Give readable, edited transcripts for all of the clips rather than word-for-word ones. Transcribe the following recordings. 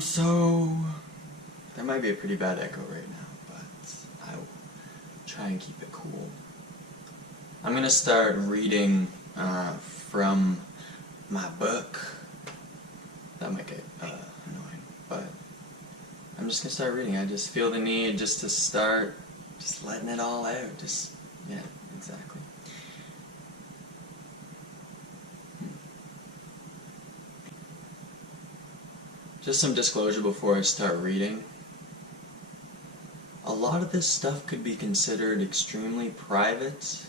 So there might be a pretty bad echo right now, but I will try and keep it cool. I'm gonna start reading from my book. That might get annoying, but I'm just gonna start reading. I just feel the need just to start just letting it all out. Yeah, exactly. Just some disclosure before I start reading. A lot of this stuff could be considered extremely private.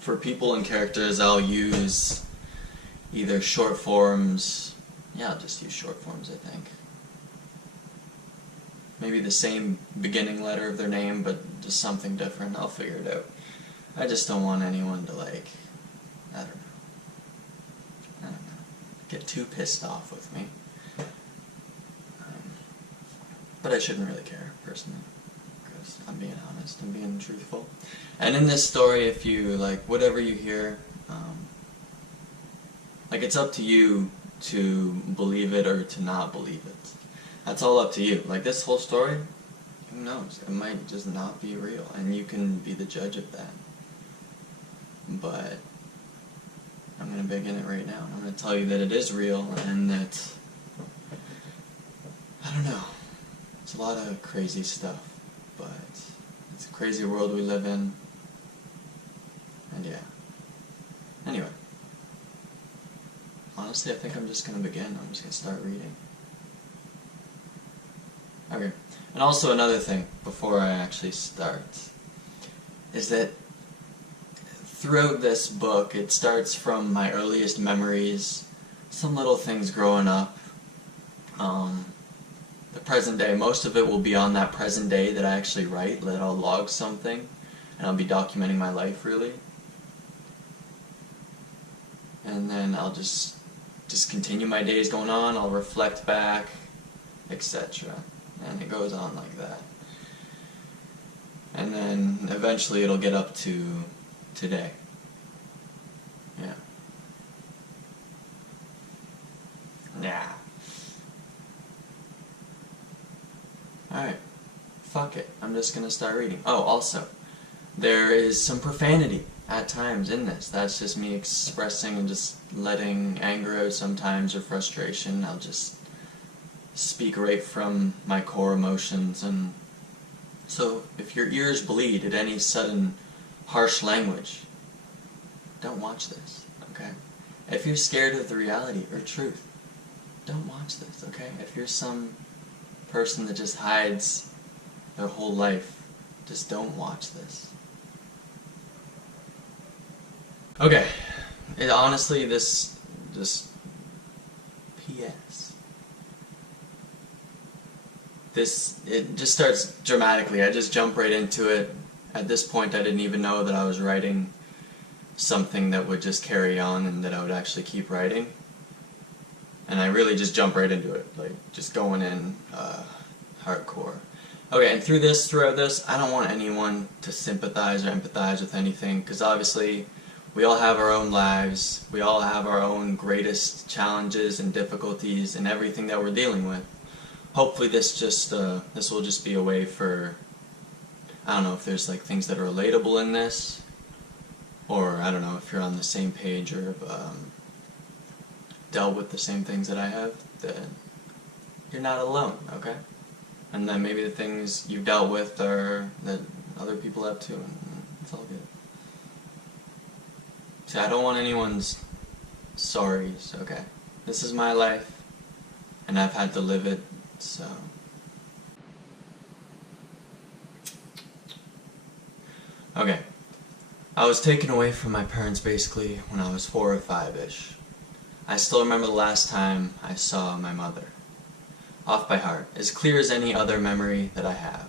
For people and characters, I'll use either short forms. Yeah, I'll just use short forms, I think. Maybe the same beginning letter of their name, but just something different. I'll figure it out. I just don't want anyone to, like, I don't know, get too pissed off with me. But I shouldn't really care, personally, because I'm being honest, I'm being truthful. And in this story, if you, like, whatever you hear, like, it's up to you to believe it or to not believe it. That's all up to you. Like, this whole story, who knows? It might just not be real, and you can be the judge of that. But I'm going to begin it right now. I'm going to tell you that it is real, and that, I don't know, it's a lot of crazy stuff, but it's a crazy world we live in, and yeah. Anyway, honestly, I think I'm just going to begin. I'm just going to start reading. Okay, and also another thing, before I actually start, is that throughout this book, it starts from my earliest memories, some little things growing up, the present day. Most of it will be on that present day that I actually write, that I'll log something, and I'll be documenting my life, really. And then I'll just continue my days going on, I'll reflect back, etc. And it goes on like that. And then eventually it'll get up to today. Yeah. Yeah. Alright. Fuck it. I'm just gonna start reading. Oh, also, there is some profanity at times in this. That's just me expressing and just letting anger out sometimes, or frustration. I'll just speak right from my core emotions. And so if your ears bleed at any sudden harsh language, don't watch this, okay? If you're scared of the reality or truth, don't watch this, okay? If you're some person that just hides their whole life, just don't watch this. Okay, honestly, this P.S. It just starts dramatically. I just jump right into it. At this point, I didn't even know that I was writing something that would just carry on and that I would actually keep writing. And I really just jump right into it, like, just going in hardcore. Okay, and throughout this, I don't want anyone to sympathize or empathize with anything, because obviously we all have our own lives, we all have our own greatest challenges and difficulties and everything that we're dealing with. Hopefully this will just be a way for, I don't know if there's like things that are relatable in this, or I don't know if you're on the same page or dealt with the same things that I have, then you're not alone, okay? And then maybe the things you've dealt with are that other people have too, and it's all good. See, I don't want anyone's sorries, okay? This is my life, and I've had to live it, so. Okay. I was taken away from my parents basically when I was 4 or 5-ish. I still remember the last time I saw my mother. Off by heart, as clear as any other memory that I have.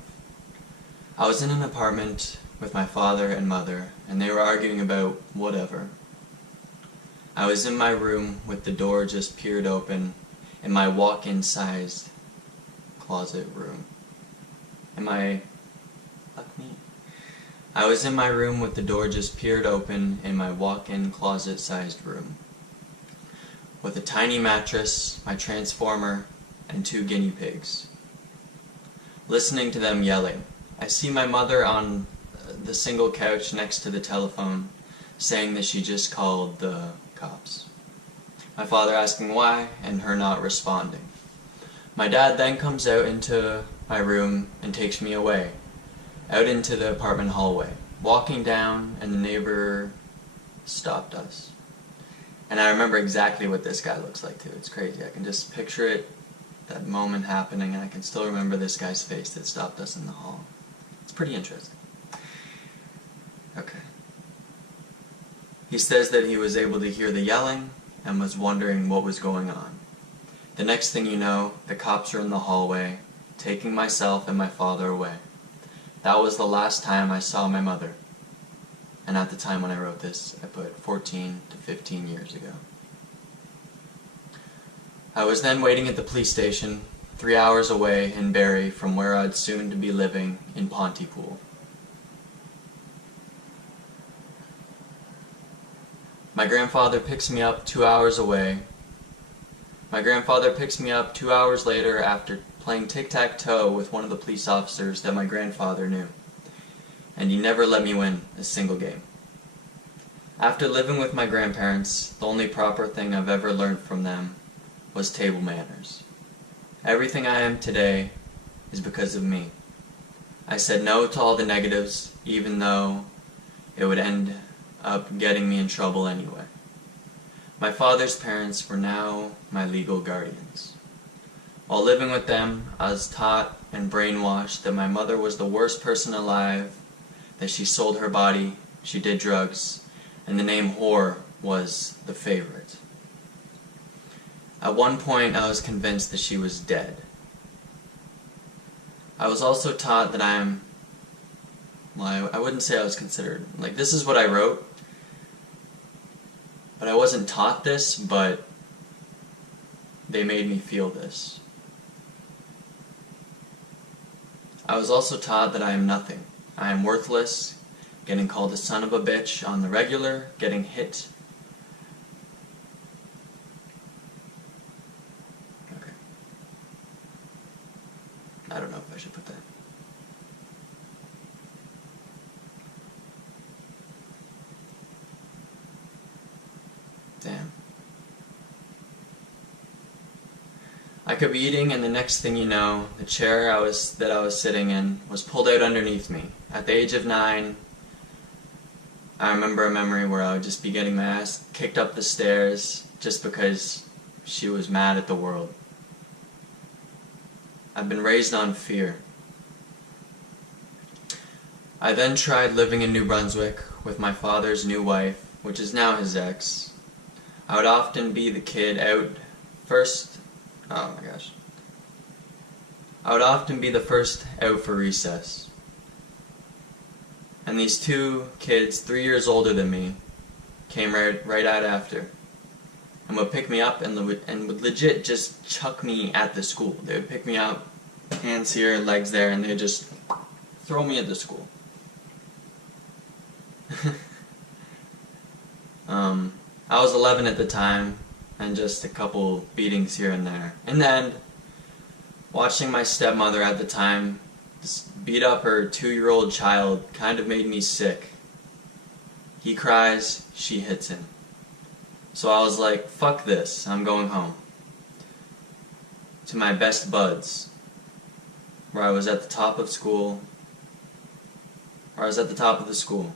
I was in an apartment with my father and mother, and they were arguing about whatever. I was in my room with the door just peered open, in my walk-in sized closet room. Fuck me. I was in my room with the door just peered open in my walk-in closet sized room. with a tiny mattress, my transformer, and 2 guinea pigs. Listening to them yelling, I see my mother on the single couch next to the telephone, saying that she just called the cops. My father asking why, and her not responding. My dad then comes out into my room and takes me away, out into the apartment hallway. Walking down, and the neighbor stopped us. And I remember exactly what this guy looks like too. It's crazy. I can just picture it, that moment happening, and I can still remember this guy's face that stopped us in the hall. It's pretty interesting. Okay. He says that he was able to hear the yelling and was wondering what was going on. The next thing you know, the cops are in the hallway, taking myself and my father away. That was the last time I saw my mother. And at the time when I wrote this, I put 14 to 15 years ago. I was then waiting at the police station, 3 hours away in Barrie from where I'd soon to be living in Pontypool. My grandfather picks me up 2 hours away. My grandfather picks me up 2 hours later after playing tic-tac-toe with one of the police officers that my grandfather knew. And he never let me win a single game. After living with my grandparents, the only proper thing I've ever learned from them was table manners. Everything I am today is because of me. I said no to all the negatives, even though it would end up getting me in trouble anyway. My father's parents were now my legal guardians. While living with them, I was taught and brainwashed that my mother was the worst person alive, that she sold her body, she did drugs, and the name whore was the favorite. At one point, I was convinced that she was dead. I was also taught that I wouldn't say I was considered, this is what I wrote, but I wasn't taught this, but they made me feel this. I was also taught that I am nothing. I am worthless, getting called a son of a bitch on the regular, getting hit. Okay. I don't know if I should put that. Damn. I could be eating, and the next thing you know, the chair that I was sitting in was pulled out underneath me. At the age of 9, I remember a memory where I would just be getting my ass kicked up the stairs just because she was mad at the world. I've been raised on fear. I then tried living in New Brunswick with my father's new wife, which is now his ex. I would often be the kid out first. Oh my gosh. I would often be the first out for recess. And these 2 kids, 3 years older than me, came right out after. And would pick me up and would legit just chuck me at the school. They would pick me up, hands here, legs there, and they'd just throw me at the school. I was 11 at the time, and just a couple beatings here and there. And then, watching my stepmother at the time just beat up her 2-year-old child kind of made me sick. He cries, she hits him. So I was like, fuck this, I'm going home. To my best buds, where I was at the top of the school.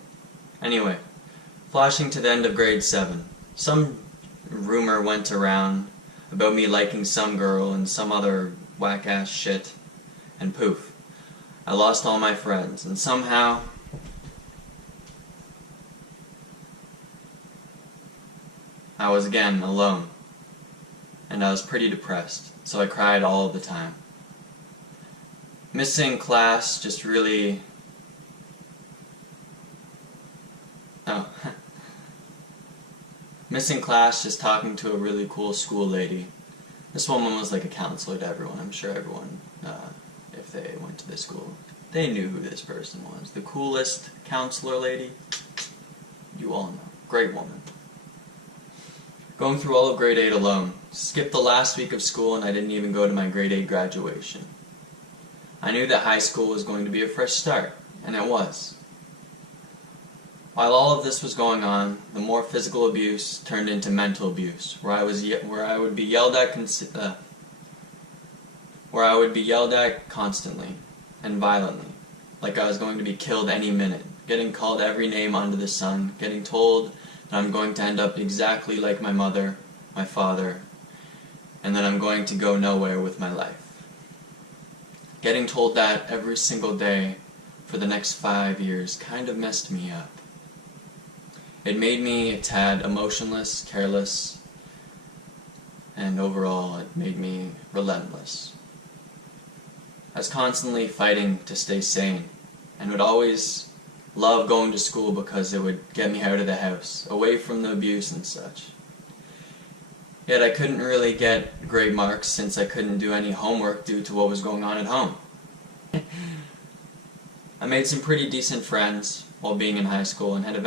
Anyway, flashing to the end of grade 7. Some rumor went around about me liking some girl and some other whack-ass shit, and poof, I lost all my friends, and somehow I was again alone, and I was pretty depressed, so I cried all the time. Missing class just really... Missing class, just talking to a really cool school lady. This woman was like a counselor to everyone. I'm sure everyone, if they went to this school, they knew who this person was. The coolest counselor lady, you all know. Great woman. Going through all of grade 8 alone. Skipped the last week of school and I didn't even go to my grade 8 graduation. I knew that high school was going to be a fresh start, and it was. While all of this was going on, the more physical abuse turned into mental abuse, where I would be yelled at constantly and violently, like I was going to be killed any minute, getting called every name under the sun, getting told that I'm going to end up exactly like my mother, my father, and that I'm going to go nowhere with my life. Getting told that every single day for the next 5 years kind of messed me up. It made me a tad emotionless, careless, and overall it made me relentless. I was constantly fighting to stay sane, and would always love going to school because it would get me out of the house, away from the abuse and such. Yet I couldn't really get grade marks since I couldn't do any homework due to what was going on at home. I made some pretty decent friends while being in high school and had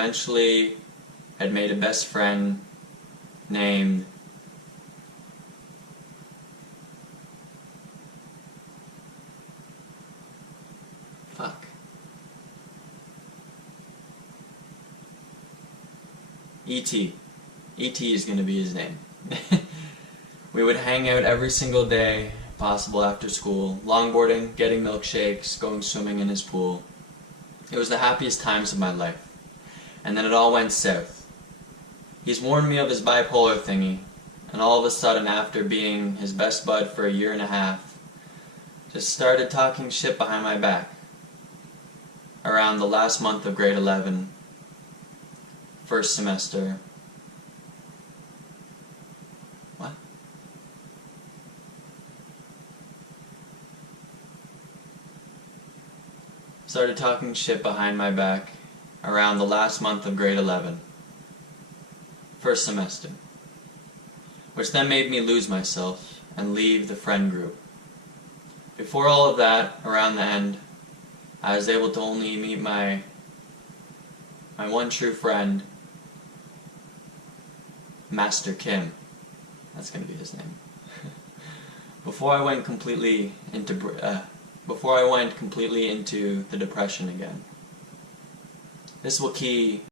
made a best friend named E.T. E.T. is going to be his name. We would hang out every single day possible after school, longboarding, getting milkshakes, going swimming in his pool. It was the happiest times of my life. And then it all went south. He's warned me of his bipolar thingy, and all of a sudden, after being his best bud for a year and a half, just started talking shit behind my back. Around the last month of grade 11, first semester. What? Started talking shit behind my back around the last month of grade 11. First semester. Which then made me lose myself and leave the friend group. Before all of that, around the end, I was able to only meet my one true friend, Master Kim. That's going to be his name. Before I went completely into the depression again. This will key